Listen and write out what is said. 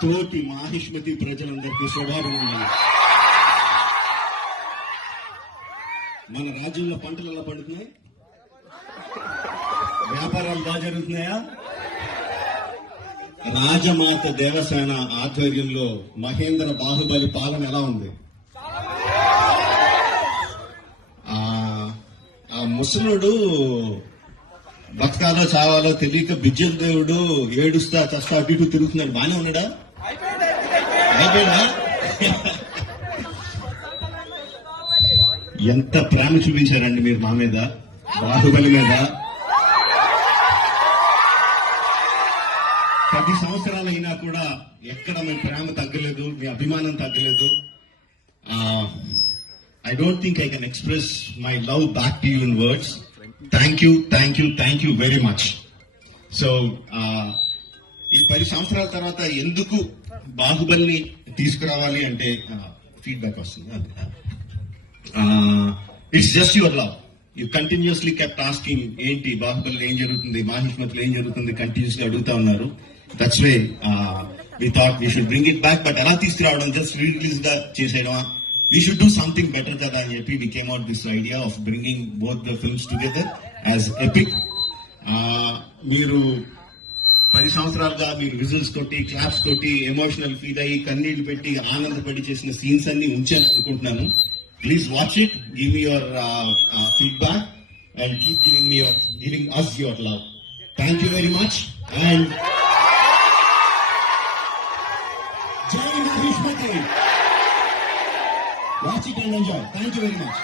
తోటి మాహిష్మతి ప్రజలందరికీ శుభాభినందనలు. మన రాజ్యంలో పంటలు ఎలా పండుతున్నాయి? వ్యాపారాలు బాగా జరుగుతున్నాయా? రాజమాత దేవసేన ఆధ్వర్యంలో మహేంద్ర బాహుబలి పాలన ఎలా ఉంది? ఆ ముసలుడు బతకాలో చావాలో తెలియక బిజ్జల దేవుడు ఏడుస్తా చస్తా అటు ఇటు తిరుగుతున్నాడు. బానే ఉన్నాడా? అయిపోయాడా? ఎంత ప్రేమ చూపించారండి మీరు మా మీద, బాహుబలి మీద. 10 సంవత్సరాలు అయినా కూడా ఎక్కడ మీ ప్రేమ తగ్గలేదు, మీ అభిమానం తగ్గలేదు. I don't think I can express my love back to you in words. Thank you very much. So, ఈ 10 సంవత్సరాల తర్వాత ఎందుకు బాహుబలిని తీసుకురావాలి అంటే ఫీడ్బ్యాక్ వస్తుంది. It's just your love. You continuously kept asking ఏంటి బాహుబలి ఏం జరుగుతుంది, మాహిష్మతిలో ఏం జరుగుతుంది, కంటిన్యూస్ గా అడుగుతా ఉన్నారు. That's way we thought we should bring it back. But ఎలా తీసుకురావడం, జస్ట్ రిలీజ్ గా చేసేయడమా? We should do something better కదా అని చెప్పి we came out this idea of bringing both the films together as epic. మీరు 10 సంవత్సరాలుగా మీరు విజిల్స్ తోటి, క్లాప్స్ తోటి ఎమోషనల్ ఫీల్ అయ్యి కన్నీళ్లు పెట్టి ఆనందపడి చేసిన సీన్స్ అన్ని ఉంచాను అనుకుంటున్నాను. Please watch it, give me your feedback and keep giving us your love. Thank you very much and Jai Mahishmati. Watch it and enjoy. Thank you very much.